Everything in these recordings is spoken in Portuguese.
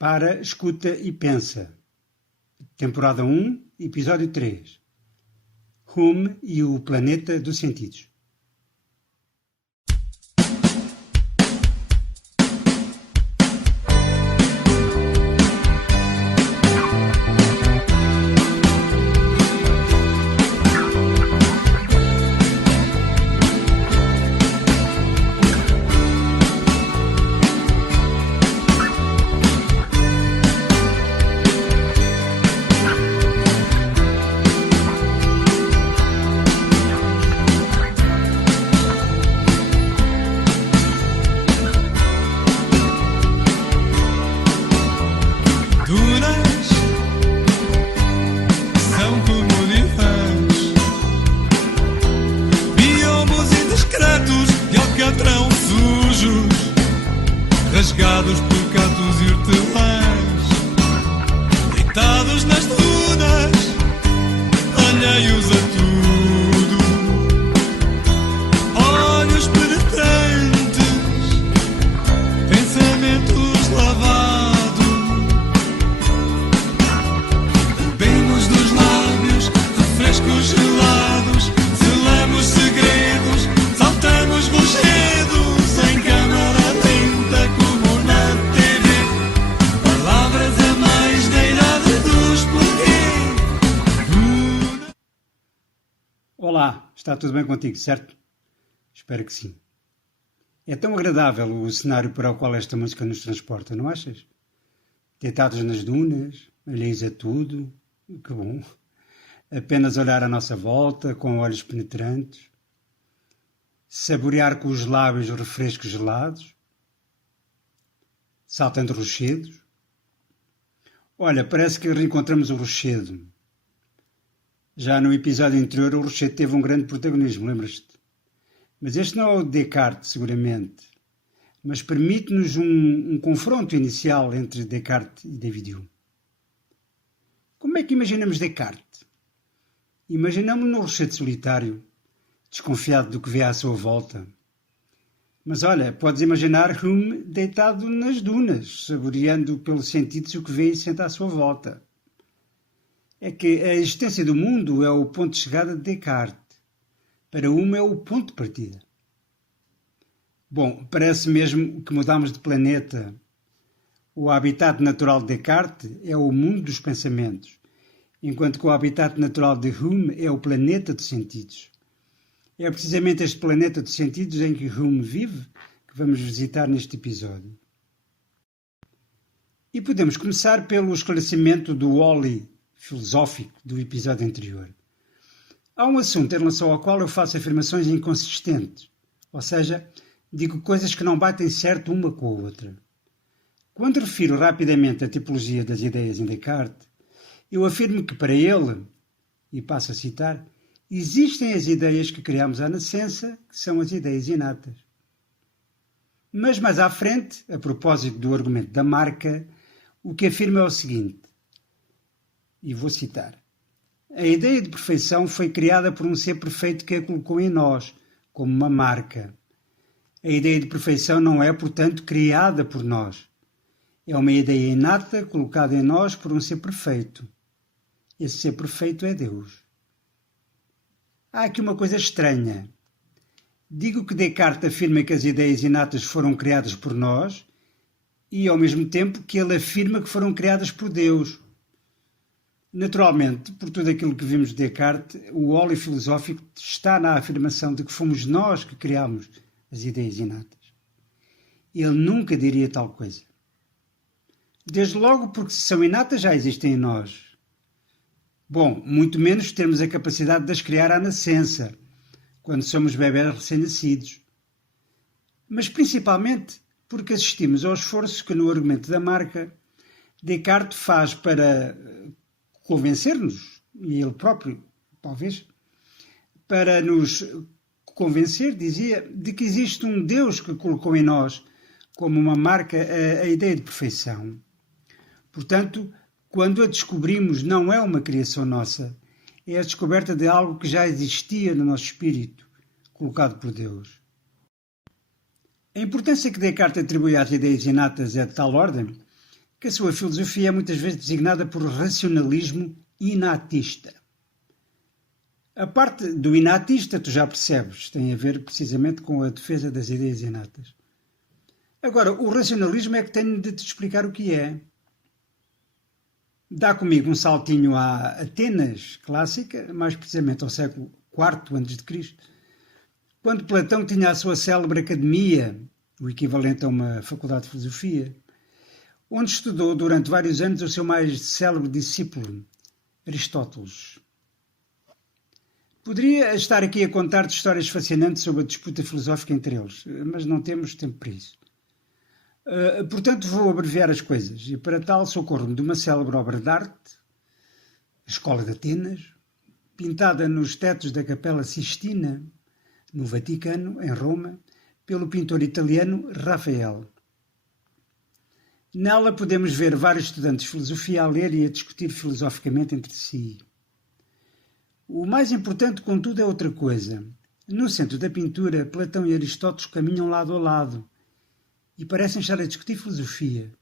Para, escuta e pensa. Temporada 1, episódio 3. Hume e o planeta dos sentidos. Rasgados por cantos e hortelãs, deitados nas dunas, alheios a tudo, olhos penetrantes, pensamentos lavados, bebemos dos lábios, refrescos gelados, selamos segredos, saltamos rochedos em câmara lenta como na TV. Palavras a mais da idade dos porquê. Olá, está tudo bem contigo, certo? Espero que sim. É tão agradável o cenário para o qual esta música nos transporta, não achas? Deitados nas dunas, alheios a tudo, que bom. Apenas olhar à nossa volta com olhos penetrantes. Saborear com os lábios os refrescos gelados. Saltando rochedos. Olha, parece que reencontramos o rochedo. Já no episódio anterior o rochedo teve um grande protagonismo, lembras-te? Mas este não é o Descartes, seguramente. Mas permite-nos um confronto inicial entre Descartes e David Hume. Como é que imaginamos Descartes? Imaginamos-no no rochedo solitário, desconfiado do que vê à sua volta. Mas olha, podes imaginar Hume deitado nas dunas, saboreando pelos sentidos o que vê e sente à sua volta. É que a existência do mundo é o ponto de chegada de Descartes. Para Hume é o ponto de partida. Bom, parece mesmo que mudamos de planeta. O habitat natural de Descartes é o mundo dos pensamentos, enquanto que o habitat natural de Hume é o planeta dos sentidos. É precisamente este planeta dos sentidos em que Hume vive que vamos visitar neste episódio. E podemos começar pelo esclarecimento do Wally filosófico do episódio anterior. Há um assunto em relação ao qual eu faço afirmações inconsistentes, ou seja, digo coisas que não batem certo uma com a outra. Quando refiro rapidamente a tipologia das ideias em Descartes, eu afirmo que para ele, e passo a citar, existem as ideias que criamos à nascença, que são as ideias inatas. Mas mais à frente, a propósito do argumento da marca, o que afirma é o seguinte, e vou citar: a ideia de perfeição foi criada por um ser perfeito que a colocou em nós, como uma marca. A ideia de perfeição não é, portanto, criada por nós. É uma ideia inata colocada em nós por um ser perfeito. Esse ser perfeito é Deus. Há aqui uma coisa estranha. Digo que Descartes afirma que as ideias inatas foram criadas por nós e, ao mesmo tempo, que ele afirma que foram criadas por Deus. Naturalmente, por tudo aquilo que vimos de Descartes, o óleo filosófico está na afirmação de que fomos nós que criámos as ideias inatas. Ele nunca diria tal coisa. Desde logo porque se são inatas já existem em nós. Bom, muito menos termos a capacidade de as criar à nascença, quando somos bebés recém-nascidos. Mas principalmente porque assistimos ao esforço que no argumento da marca Descartes faz para convencer-nos, e ele próprio, talvez, para nos convencer, dizia, de que existe um Deus que colocou em nós como uma marca a ideia de perfeição. Portanto, quando a descobrimos, não é uma criação nossa, é a descoberta de algo que já existia no nosso espírito, colocado por Deus. A importância que Descartes atribui às ideias inatas é de tal ordem que a sua filosofia é muitas vezes designada por racionalismo inatista. A parte do inatista, tu já percebes, tem a ver precisamente com a defesa das ideias inatas. Agora, o racionalismo é que tenho de te explicar o que é. Dá comigo um saltinho à Atenas clássica, mais precisamente ao século IV a.C., quando Platão tinha a sua célebre academia, o equivalente a uma faculdade de filosofia, onde estudou durante vários anos o seu mais célebre discípulo, Aristóteles. Poderia estar aqui a contar-te histórias fascinantes sobre a disputa filosófica entre eles, mas não temos tempo para isso. Portanto, vou abreviar as coisas, e para tal socorro-me de uma célebre obra de arte, a Escola de Atenas, pintada nos tetos da Capela Sistina, no Vaticano, em Roma, pelo pintor italiano Rafael. Nela podemos ver vários estudantes de filosofia a ler e a discutir filosoficamente entre si. O mais importante, contudo, é outra coisa. No centro da pintura, Platão e Aristóteles caminham lado a lado e parecem estar a discutir filosofia.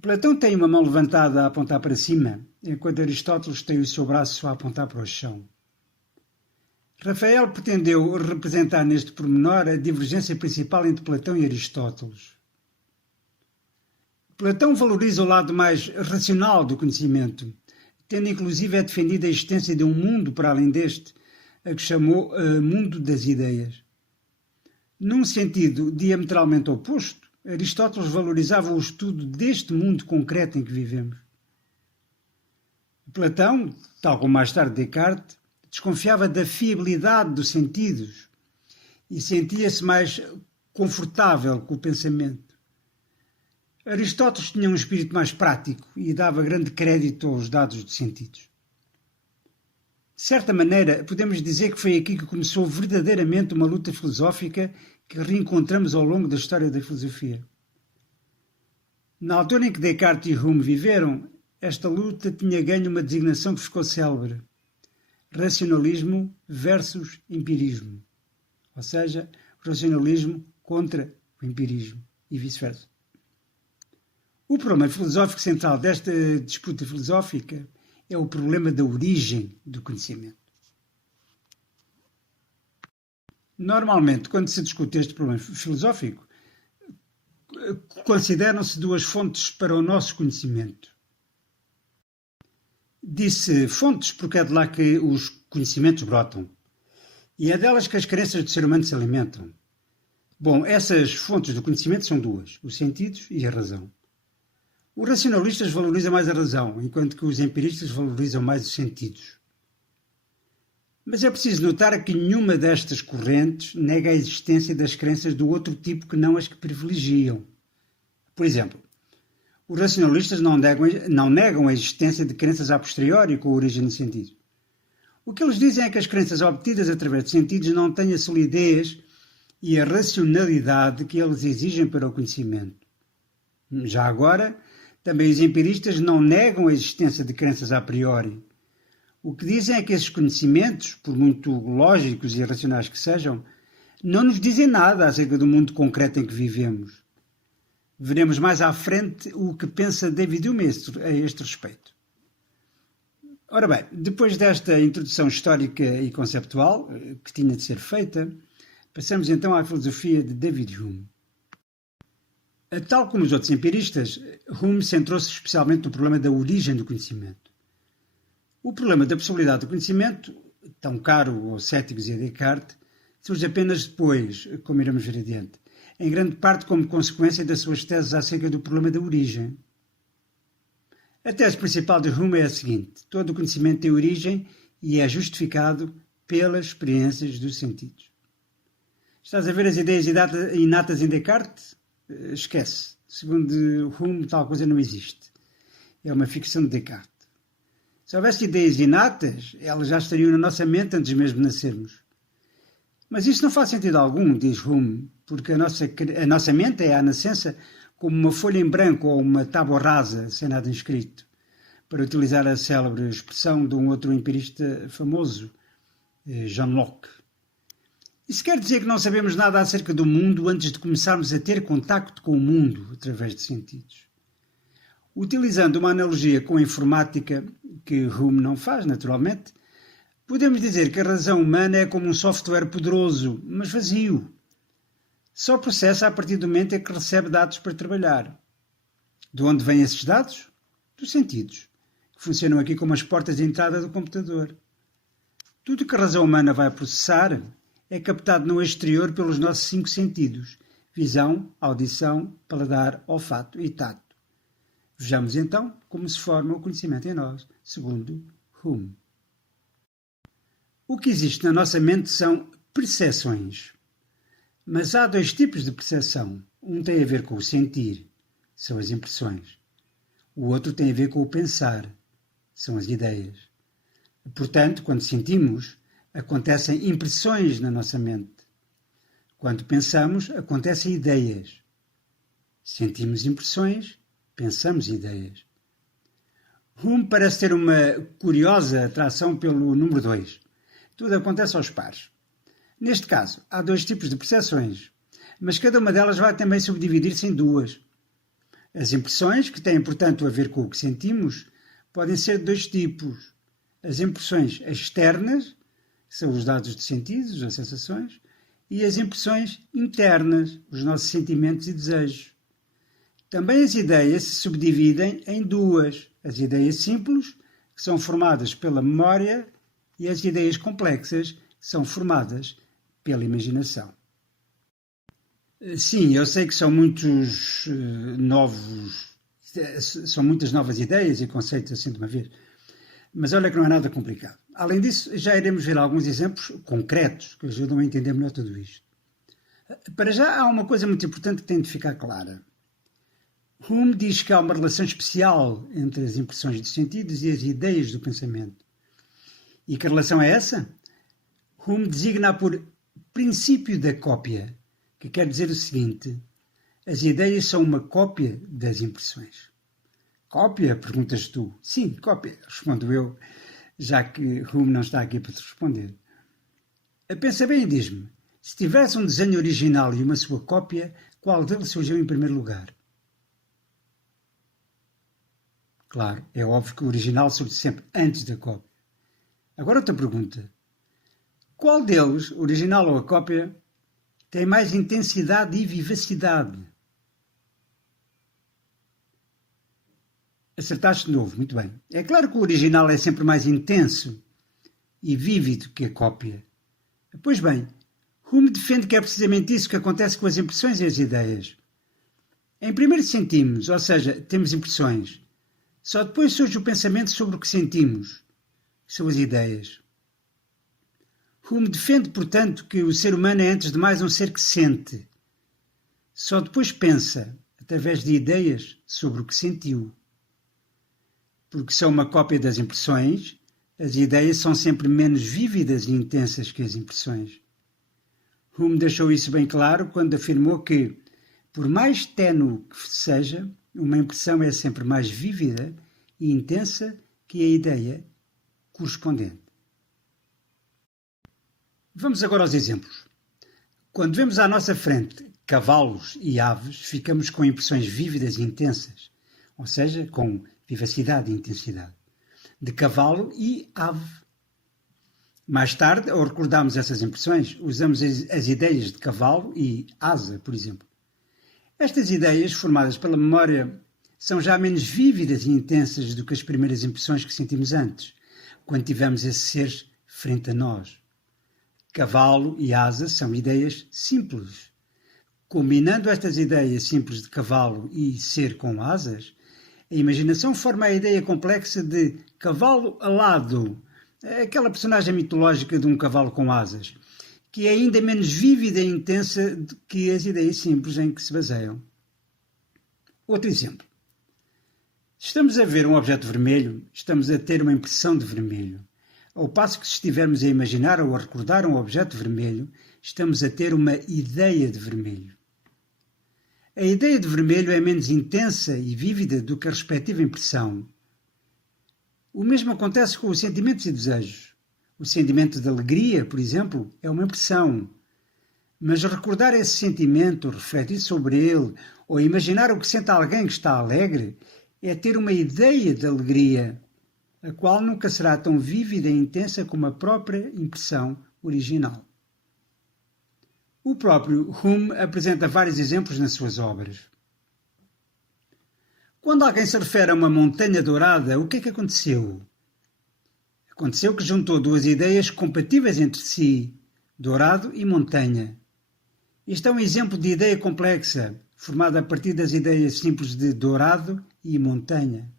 Platão tem uma mão levantada a apontar para cima, enquanto Aristóteles tem o seu braço a apontar para o chão. Rafael pretendeu representar neste pormenor a divergência principal entre Platão e Aristóteles. Platão valoriza o lado mais racional do conhecimento, tendo inclusive defendido a existência de um mundo para além deste, a que chamou mundo das ideias. Num sentido diametralmente oposto, Aristóteles valorizava o estudo deste mundo concreto em que vivemos. Platão, tal como mais tarde Descartes, desconfiava da fiabilidade dos sentidos e sentia-se mais confortável com o pensamento. Aristóteles tinha um espírito mais prático e dava grande crédito aos dados dos sentidos. De certa maneira, podemos dizer que foi aqui que começou verdadeiramente uma luta filosófica que reencontramos ao longo da história da filosofia. Na altura em que Descartes e Hume viveram, esta luta tinha ganho uma designação que ficou célebre: racionalismo versus empirismo. Ou seja, racionalismo contra o empirismo e vice-versa. O problema filosófico central desta disputa filosófica é o problema da origem do conhecimento. Normalmente, quando se discute este problema filosófico, consideram-se duas fontes para o nosso conhecimento. Disse fontes porque é de lá que os conhecimentos brotam. E é delas que as crenças do ser humano se alimentam. Bom, essas fontes do conhecimento são duas: os sentidos e a razão. Os racionalistas valorizam mais a razão, enquanto que os empiristas valorizam mais os sentidos. Mas é preciso notar que nenhuma destas correntes nega a existência das crenças do outro tipo que não as que privilegiam. Por exemplo, os racionalistas não negam a existência de crenças a posteriori com origem no sentido. O que eles dizem é que as crenças obtidas através de sentidos não têm a solidez e a racionalidade que eles exigem para o conhecimento. Já agora, também os empiristas não negam a existência de crenças a priori. O que dizem é que esses conhecimentos, por muito lógicos e racionais que sejam, não nos dizem nada acerca do mundo concreto em que vivemos. Veremos mais à frente o que pensa David Hume a este respeito. Ora bem, depois desta introdução histórica e conceptual, que tinha de ser feita, passamos então à filosofia de David Hume. Tal como os outros empiristas, Hume centrou-se especialmente no problema da origem do conhecimento. O problema da possibilidade do conhecimento, tão caro aos céticos e a Descartes, surge apenas depois, como iremos ver adiante, em grande parte como consequência das suas teses acerca do problema da origem. A tese principal de Hume é a seguinte: todo o conhecimento tem origem e é justificado pelas experiências dos sentidos. Estás a ver as ideias inatas em Descartes? Esquece. Segundo Hume, tal coisa não existe. É uma ficção de Descartes. Se houvesse ideias inatas, elas já estariam na nossa mente antes mesmo de nascermos. Mas isso não faz sentido algum, diz Hume, porque a nossa mente é à nascença como uma folha em branco ou uma tábua rasa, sem nada inscrito, para utilizar a célebre expressão de um outro empirista famoso, John Locke. Isso quer dizer que não sabemos nada acerca do mundo antes de começarmos a ter contacto com o mundo através de sentidos. Utilizando uma analogia com a informática, que Hume não faz, naturalmente, podemos dizer que a razão humana é como um software poderoso, mas vazio. Só processa a partir do momento em que recebe dados para trabalhar. De onde vêm esses dados? Dos sentidos, que funcionam aqui como as portas de entrada do computador. Tudo que a razão humana vai processar é captado no exterior pelos nossos 5 sentidos: visão, audição, paladar, olfato e tato. Vejamos então como se forma o conhecimento em nós, segundo Hume. O que existe na nossa mente são percepções. Mas há 2 tipos de percepção. Um tem a ver com o sentir, são as impressões. O outro tem a ver com o pensar, são as ideias. Portanto, quando sentimos, acontecem impressões na nossa mente. Quando pensamos, acontecem ideias. Sentimos impressões, pensamos ideias. Hume parece ter uma curiosa atração pelo número 2. Tudo acontece aos pares. Neste caso, há 2 tipos de percepções, mas cada uma delas vai também subdividir-se em 2. As impressões, que têm, portanto, a ver com o que sentimos, podem ser de 2 tipos. As impressões externas, que são os dados de sentidos, as sensações, e as impressões internas, os nossos sentimentos e desejos. Também as ideias se subdividem em 2. As ideias simples, que são formadas pela memória, e as ideias complexas, que são formadas pela imaginação. Sim, eu sei que são muitas novas ideias e conceitos assim de uma vez, mas olha que não é nada complicado. Além disso, já iremos ver alguns exemplos concretos que ajudam a entender melhor tudo isto. Para já, há uma coisa muito importante que tem de ficar clara. Hume diz que há uma relação especial entre as impressões dos sentidos e as ideias do pensamento. E que relação é essa? Hume designa por princípio da cópia, que quer dizer o seguinte: as ideias são uma cópia das impressões. Cópia? Perguntas tu. Sim, cópia, respondo eu, já que Hume não está aqui para te responder. Pensa bem e diz-me, se tivesse um desenho original e uma sua cópia, qual deles surgiu em primeiro lugar? Claro, é óbvio que o original surge sempre antes da cópia. Agora outra pergunta. Qual deles, o original ou a cópia, tem mais intensidade e vivacidade? Acertaste de novo, muito bem. É claro que o original é sempre mais intenso e vívido que a cópia. Pois bem, Hume defende que é precisamente isso que acontece com as impressões e as ideias. Em primeiro sentimos, ou seja, temos impressões. Só depois surge o pensamento sobre o que sentimos, que são as ideias. Hume defende, portanto, que o ser humano é antes de mais um ser que sente. Só depois pensa, através de ideias, sobre o que sentiu. Porque são uma cópia das impressões, as ideias são sempre menos vívidas e intensas que as impressões. Hume deixou isso bem claro quando afirmou que, por mais ténue que seja, uma impressão é sempre mais vívida e intensa que a ideia correspondente. Vamos agora aos exemplos. Quando vemos à nossa frente cavalos e aves, ficamos com impressões vívidas e intensas, ou seja, com vivacidade e intensidade, de cavalo e ave. Mais tarde, ao recordarmos essas impressões, usamos as ideias de cavalo e asa, por exemplo. Estas ideias, formadas pela memória, são já menos vívidas e intensas do que as primeiras impressões que sentimos antes, quando tivemos esses seres frente a nós. Cavalo e asa são ideias simples. Combinando estas ideias simples de cavalo e ser com asas, a imaginação forma a ideia complexa de cavalo alado, aquela personagem mitológica de um cavalo com asas, que é ainda menos vívida e intensa do que as ideias simples em que se baseiam. Outro exemplo. Se estamos a ver um objeto vermelho, estamos a ter uma impressão de vermelho. Ao passo que se estivermos a imaginar ou a recordar um objeto vermelho, estamos a ter uma ideia de vermelho. A ideia de vermelho é menos intensa e vívida do que a respectiva impressão. O mesmo acontece com os sentimentos e desejos. O sentimento de alegria, por exemplo, é uma impressão. Mas recordar esse sentimento, refletir sobre ele ou imaginar o que sente alguém que está alegre é ter uma ideia de alegria, a qual nunca será tão vívida e intensa como a própria impressão original. O próprio Hume apresenta vários exemplos nas suas obras. Quando alguém se refere a uma montanha dourada, o que é que aconteceu? Aconteceu que juntou duas ideias compatíveis entre si, dourado e montanha. Este é um exemplo de ideia complexa, formada a partir das ideias simples de dourado e montanha,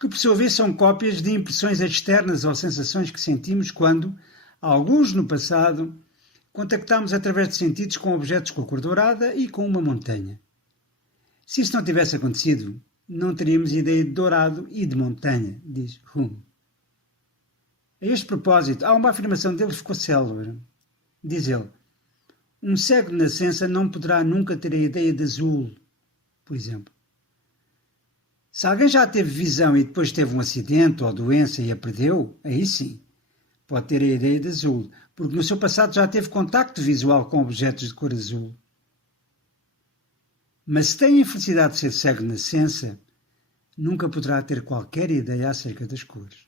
que por sua vez são cópias de impressões externas ou sensações que sentimos quando, alguns no passado, contactámos através de sentidos com objetos com a cor dourada e com uma montanha. Se isso não tivesse acontecido, não teríamos ideia de dourado e de montanha, diz Hume. A este propósito, há uma afirmação dele que ficou célebre. Diz ele: um cego de nascença não poderá nunca ter a ideia de azul, por exemplo. Se alguém já teve visão e depois teve um acidente ou doença e a perdeu, aí sim, pode ter a ideia de azul, porque no seu passado já teve contacto visual com objetos de cor azul. Mas se tem a infelicidade de ser cego de nascença, nunca poderá ter qualquer ideia acerca das cores.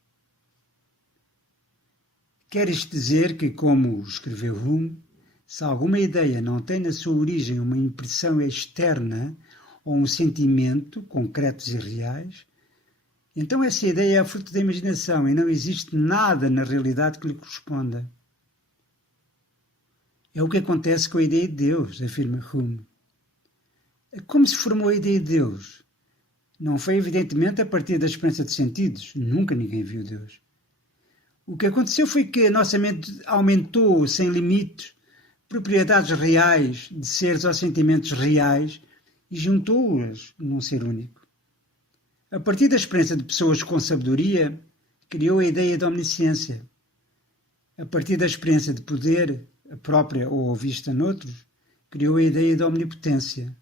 Quer isto dizer que, como escreveu Hume, se alguma ideia não tem na sua origem uma impressão externa ou um sentimento concretos e reais, então essa ideia é fruto da imaginação e não existe nada na realidade que lhe corresponda. É o que acontece com a ideia de Deus, afirma Hume. Como se formou a ideia de Deus? Não foi evidentemente a partir da experiência de sentidos. Nunca ninguém viu Deus. O que aconteceu foi que a nossa mente aumentou sem limites propriedades reais de seres ou sentimentos reais e juntou-as num ser único. A partir da experiência de pessoas com sabedoria, criou a ideia da omnisciência. A partir da experiência de poder, a própria ou vista noutros, criou a ideia da omnipotência.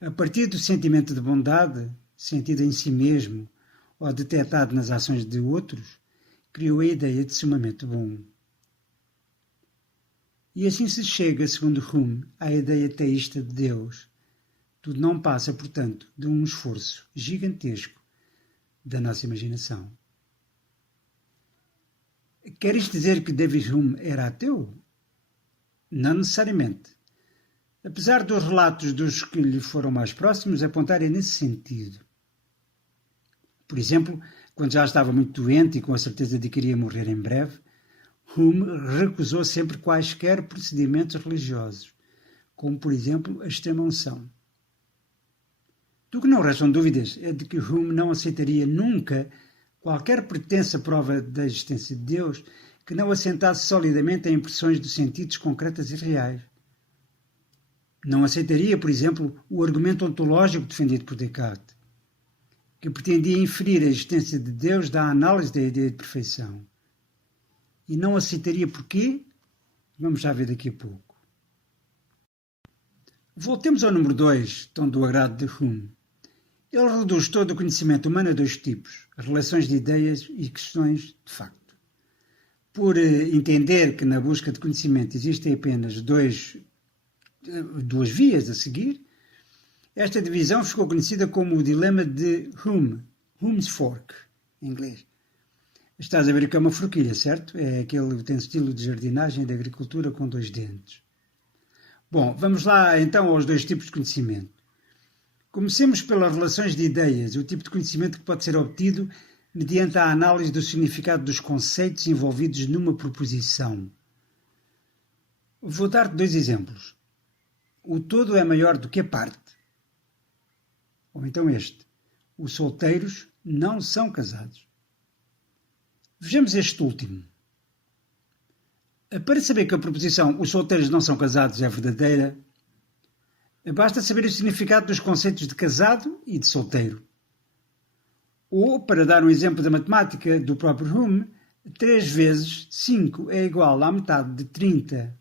A partir do sentimento de bondade, sentido em si mesmo ou detectado nas ações de outros, criou a ideia de sumamente bom. E assim se chega, segundo Hume, à ideia teísta de Deus. Tudo não passa, portanto, de um esforço gigantesco da nossa imaginação. Quer isto dizer que David Hume era ateu? Não necessariamente. Apesar dos relatos dos que lhe foram mais próximos apontarem nesse sentido. Por exemplo, quando já estava muito doente e com a certeza de que iria morrer em breve, Hume recusou sempre quaisquer procedimentos religiosos, como, por exemplo, a extrema-unção. Do que não restam dúvidas é de que Hume não aceitaria nunca qualquer pretensa prova da existência de Deus que não assentasse solidamente em impressões dos sentidos concretas e reais. Não aceitaria, por exemplo, o argumento ontológico defendido por Descartes, que pretendia inferir a existência de Deus da análise da ideia de perfeição. E não aceitaria porquê? Vamos já ver daqui a pouco. Voltemos ao número 2, tão do agrado de Hume. Ele reduz todo o conhecimento humano a dois tipos, relações de ideias e questões de facto. Por entender que na busca de conhecimento existem apenas duas vias a seguir, esta divisão ficou conhecida como o dilema de Hume, Hume's Fork, em inglês. Estás a ver que é uma forquilha, certo? É aquele utensílio de jardinagem e de agricultura com dois dentes. Bom, vamos lá então aos dois tipos de conhecimento. Comecemos pelas relações de ideias, o tipo de conhecimento que pode ser obtido mediante a análise do significado dos conceitos envolvidos numa proposição. Vou dar-te dois exemplos. O todo é maior do que a parte. Ou então este. Os solteiros não são casados. Vejamos este último. Para saber que a proposição os solteiros não são casados é verdadeira, basta saber o significado dos conceitos de casado e de solteiro. Ou, para dar um exemplo da matemática do próprio Hume, 3 vezes 5 é igual à metade de 30.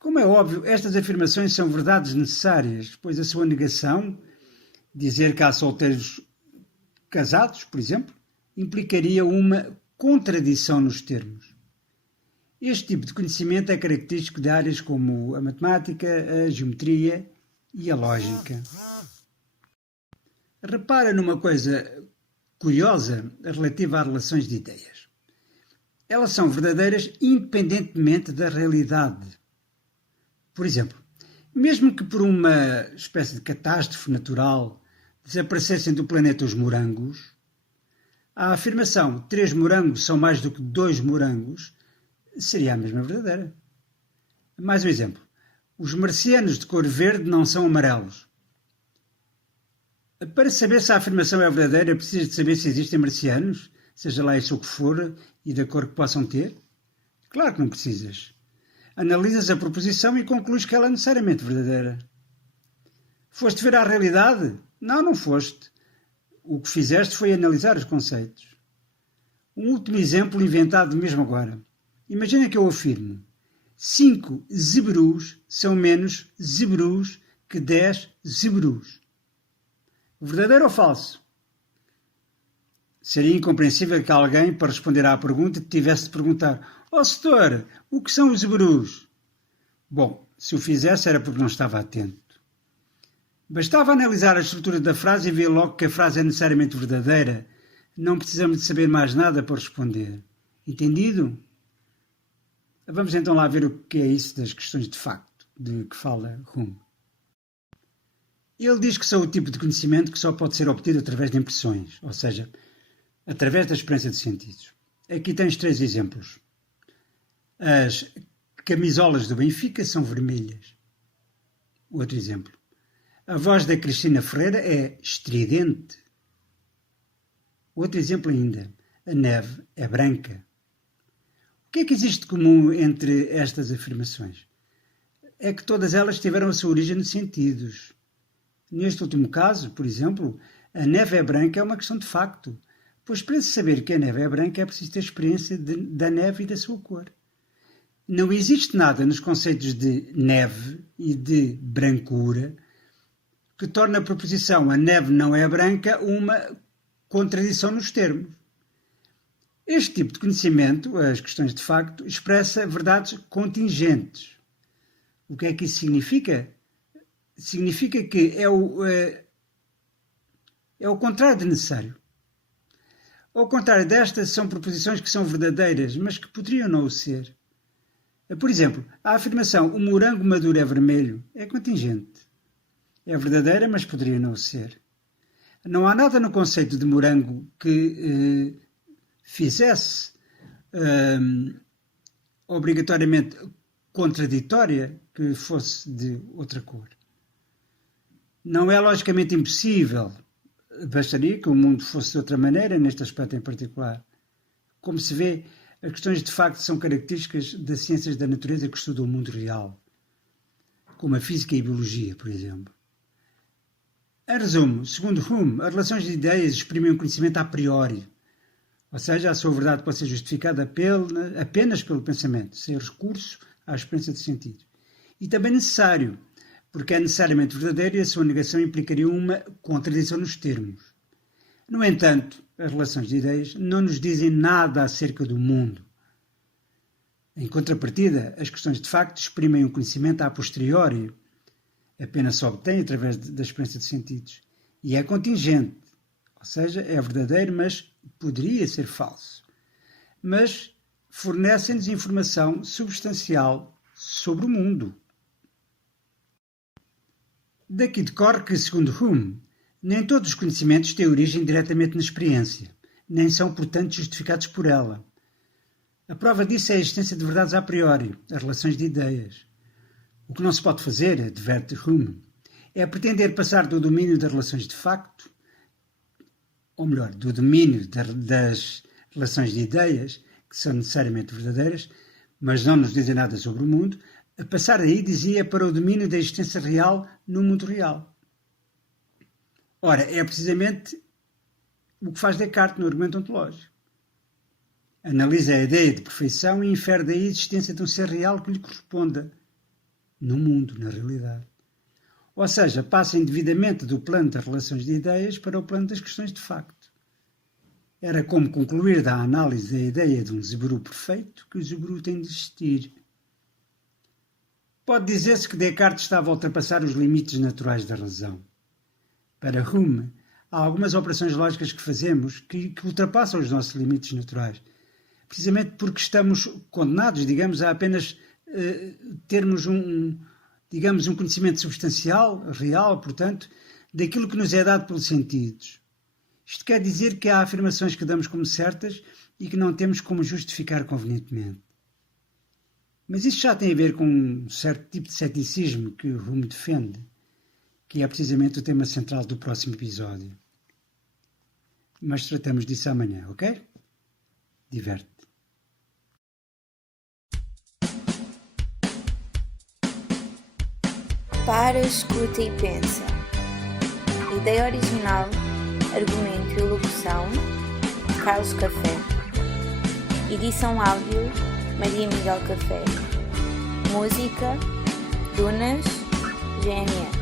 Como é óbvio, estas afirmações são verdades necessárias, pois a sua negação, dizer que há solteiros casados, por exemplo, implicaria uma contradição nos termos. Este tipo de conhecimento é característico de áreas como a matemática, a geometria e a lógica. Repara numa coisa curiosa relativa às relações de ideias. Elas são verdadeiras independentemente da realidade. Por exemplo, mesmo que por uma espécie de catástrofe natural desaparecessem do planeta os morangos, a afirmação 3 morangos são mais do que 2 morangos seria a mesma verdadeira. Mais um exemplo. Os marcianos de cor verde não são amarelos. Para saber se a afirmação é verdadeira, precisas de saber se existem marcianos, seja lá isso o que for, e da cor que possam ter? Claro que não precisas. Analisas a proposição e concluís que ela é necessariamente verdadeira. Foste ver a realidade? Não, não foste. O que fizeste foi analisar os conceitos. Um último exemplo inventado mesmo agora. Imagina que eu afirmo: 5 zebrus são menos zebrus que 10 zebrus. Verdadeiro ou falso? Seria incompreensível que alguém, para responder à pergunta, tivesse de perguntar: ó setor, o que são os zebrus? Bom, se o fizesse era porque não estava atento. Bastava analisar a estrutura da frase e ver logo que a frase é necessariamente verdadeira. Não precisamos de saber mais nada para responder. Entendido? Vamos então lá ver o que é isso das questões de facto, de que fala Hume. Ele diz que são o tipo de conhecimento que só pode ser obtido através de impressões, ou seja, através da experiência de sentidos. Aqui tens 3 exemplos. As camisolas do Benfica são vermelhas. Outro exemplo. A voz da Cristina Ferreira é estridente. Outro exemplo ainda. A neve é branca. O que é que existe de comum entre estas afirmações? É que todas elas tiveram a sua origem nos sentidos. Neste último caso, por exemplo, a neve é branca é uma questão de facto, pois para se saber que a neve é branca é preciso ter experiência da neve e da sua cor. Não existe nada nos conceitos de neve e de brancura que torne a proposição a neve não é branca uma contradição nos termos. Este tipo de conhecimento, as questões de facto, expressa verdades contingentes. O que é que isso significa? Significa que é o contrário de necessário. Ao contrário destas, são proposições que são verdadeiras, mas que poderiam não o ser. Por exemplo, a afirmação o morango maduro é vermelho é contingente. É verdadeira, mas poderia não o ser. Não há nada no conceito de morango que fizesse obrigatoriamente contraditória que fosse de outra cor. Não é logicamente impossível. Bastaria que o mundo fosse de outra maneira, neste aspecto em particular. Como se vê, as questões de facto são características das ciências da natureza que estudam o mundo real, como a física e a biologia, por exemplo. Em resumo, segundo Hume, as relações de ideias exprimem um conhecimento a priori, ou seja, a sua verdade pode ser justificada apenas pelo pensamento, sem recurso à experiência de sentido. E também necessário, porque é necessariamente verdadeiro e a sua negação implicaria uma contradição nos termos. No entanto, as relações de ideias não nos dizem nada acerca do mundo. Em contrapartida, as questões de facto exprimem um conhecimento a posteriori, apenas se obtém através da experiência de sentidos. E é contingente, ou seja, é verdadeiro, mas poderia ser falso. Mas fornecem-nos informação substancial sobre o mundo. Daqui decorre que, segundo Hume, nem todos os conhecimentos têm origem diretamente na experiência, nem são, portanto, justificados por ela. A prova disso é a existência de verdades a priori, as relações de ideias. O que não se pode fazer, adverte Hume, é pretender passar do domínio das relações de facto, ou melhor, do domínio das relações de ideias, que são necessariamente verdadeiras, mas não nos dizem nada sobre o mundo, a passar daí, dizia, para o domínio da existência real no mundo real. Ora, é precisamente o que faz Descartes no argumento ontológico. Analisa a ideia de perfeição e infere daí a existência de um ser real que lhe corresponda no mundo, na realidade. Ou seja, passa indevidamente do plano das relações de ideias para o plano das questões de facto. Era como concluir da análise da ideia de um Zebru perfeito que o Zebru tem de existir. Pode dizer-se que Descartes estava a ultrapassar os limites naturais da razão. Para Hume, há algumas operações lógicas que fazemos que ultrapassam os nossos limites naturais, precisamente porque estamos condenados, digamos, a apenas termos um conhecimento substancial, real, portanto, daquilo que nos é dado pelos sentidos. Isto quer dizer que há afirmações que damos como certas e que não temos como justificar convenientemente. Mas isto já tem a ver com um certo tipo de ceticismo que Hume defende, que é precisamente o tema central do próximo episódio. Mas tratamos disso amanhã, ok? Diverte. Para, escuta e pensa. Ideia original, argumento e locução, Carlos Café. Edição áudio, Maria Miguel Café. Música, Dunas, GNR.